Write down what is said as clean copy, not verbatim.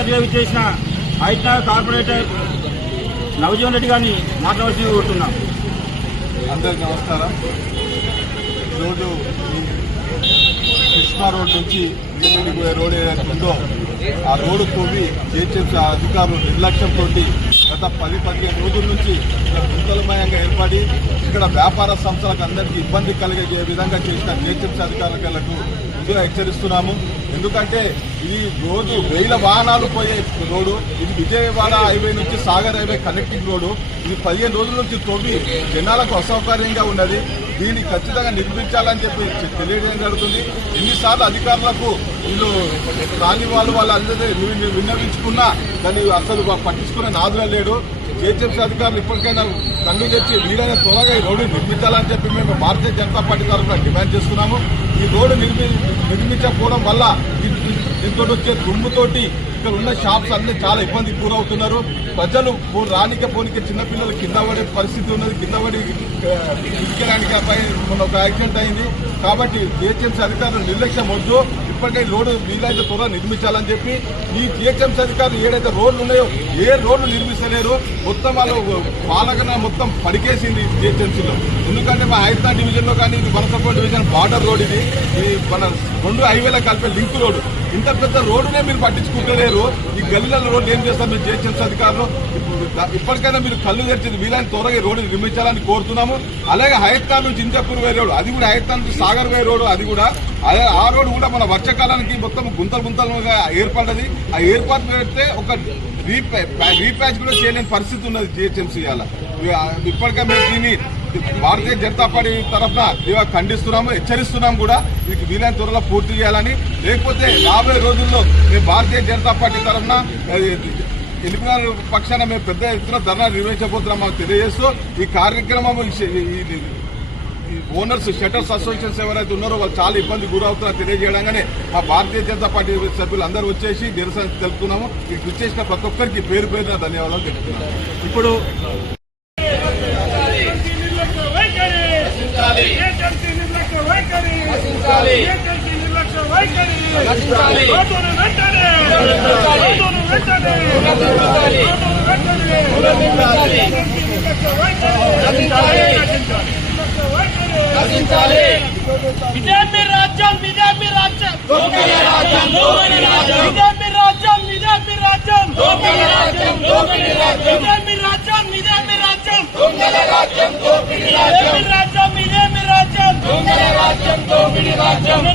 అతిథిగా విచ్చేసిన హైదరాబాద్ కార్పొరేటర్ నవజీవన్ రెడ్డి గారిని మాట్లాడాల్సి కోరుతున్నాం. అందరికీ నమస్కారం. ఈరోజు కృష్ణా రోడ్ నుంచి పోయే రోడ్ ఏదైతే ఉందో ఆ రోడ్డు తోవి జిహెచ్ఎంసీ అధికారులు నిర్లక్ష్యంతో గత 10-15 రోజుల నుంచి గుంతలమయంగా ఏర్పడి ఇక్కడ వ్యాపార సంస్థలకు అందరికీ ఇబ్బంది కలిగే విధంగా చేసిన జిహెచ్ఎంసీ అధికారులకు ముందుగా హెచ్చరిస్తున్నాము. ఎందుకంటే ఇది రోజు 1000 వాహనాలు పోయే రోడ్డు. ఇది విజయవాడ హైవే నుంచి సాగర్ హైవే కనెక్టింగ్ రోడ్డు. ఇది 15 రోజుల నుంచి తోవి జనాలకు అసౌకర్యంగా ఉన్నది. దీన్ని ఖచ్చితంగా నిర్మించాలని చెప్పి తెలియజేయడం జరుగుతుంది. ఎన్నిసార్లు అధికారులకు వీళ్ళు రాని వాళ్ళందరూ విన్నవించుకున్నా దాన్ని అసలు పట్టించుకునే నాదులే లేడు. జిహెచ్ఎంసీ అధికారులు ఇప్పటికైనా కళ్ళు తెచ్చి వీలైన త్వరగా ఈ రోడ్డు నిర్మించాలని చెప్పి మేము భారతీయ జనతా పార్టీ తరఫున డిమాండ్ చేస్తున్నాము. ఈ రోడ్డు నిర్మించకపోవడం వల్ల దీంతో వచ్చే దుమ్ముతోటి ఇక్కడ ఉన్న షాప్స్ అన్ని చాలా ఇబ్బందికి గురవుతున్నారు. ప్రజలు రానిక పోనిక చిన్నపిల్లలు కింద పడే పరిస్థితి ఉన్నది. కింద పడి ఇసుకరానికి మొన్న ఒక యాక్సిడెంట్ అయింది. కాబట్టి జిహెచ్ఎంసీ అధికారులు నిర్లక్ష్యం వద్దు. ఇప్పటికే రోడ్డు వీలైతే త్వరగా నిర్మించాలని చెప్పి ఈ జిహెచ్ఎంసీ అధికారులు ఏదైతే రోడ్లు ఉన్నాయో ఏ రోడ్లు నిర్మిస్తలేరు. మొత్తం వాళ్ళు పాలకన మొత్తం పడికేసింది జిహెచ్ఎంసీలో. ఎందుకంటే మా హైదరాబాద్ డివిజన్ లో కానీ ఇది వనసపల్లి డివిజన్ బార్డర్ రోడ్. ఇది మన 2 హైవేల కలిపే లింక్ రోడ్డు. ఇంత పెద్ద రోడ్డునే మీరు పట్టించుకుంటలేరు. ఈ గల్లీల రోడ్డు ఏం చేస్తారు మీరు జిహెచ్ఎంసీ అధికారులు? ఇప్పటికైనా మీరు కళ్ళు తెరిచింది వీలైన త్వరగా రోడ్డు నిర్మించాలని కోరుతున్నాము. అలాగే హైదరాబాద్ నుంచి ఇంజపూర్ వే రోడ్డు, అది కూడా హైదరాబాద్ నుంచి సాగర్ వే రోడ్డు, అది కూడా ఆ రోడ్డు కూడా మన వర్షాకాలానికి మొత్తం గుంతలుగా ఏర్పడ్డది. ఆ ఏర్పాటు పెడితే ఒక రీప్యాచ్ కూడా చేయలేని పరిస్థితి ఉన్నది జిహెచ్ఎంసీ. ఇప్పటికే మేము దీన్ని భారతీయ జనతా పార్టీ తరఫున ఖండిస్తున్నాము, హెచ్చరిస్తున్నాము కూడా. మీకు వీలైన త్వరలో పూర్తి చేయాలని, లేకపోతే రాబోయే రోజుల్లో మేము భారతీయ జనతా పార్టీ తరఫున ఎన్నికల పక్షాన మేము పెద్ద ఎత్తున ధర్నా నిర్వహించబోతున్నామని తెలియజేస్తూ ఈ కార్యక్రమం ఓనర్స్ షట్టర్స్ అసోసియేషన్స్ ఎవరైతే ఉన్నారో వాళ్ళు చాలా ఇబ్బంది గురవుతున్నారో తెలియజేయడంగానే మా భారతీయ జనతా పార్టీ సభ్యులు అందరూ వచ్చేసి నిరసన తెలుపుతున్నాము. మీకు ఇచ్చేసిన ప్రతి ఒక్కరికి పేరు పేరున ధన్యవాదాలు తెలుపుతున్నాము. ఇప్పుడు ఇదేమి రాజ్యం, ఇదేమి రాజ్యం, ఇదేమి రాజ్యం, ఇదేమి రాజ్యం, ఇదేమి రాజ్యం, ఇదేమి రాజ్యం, ఇదేమి రాజ్యం, ఇదేమి రాజ్యం, ఇదేమి రాజ్యం,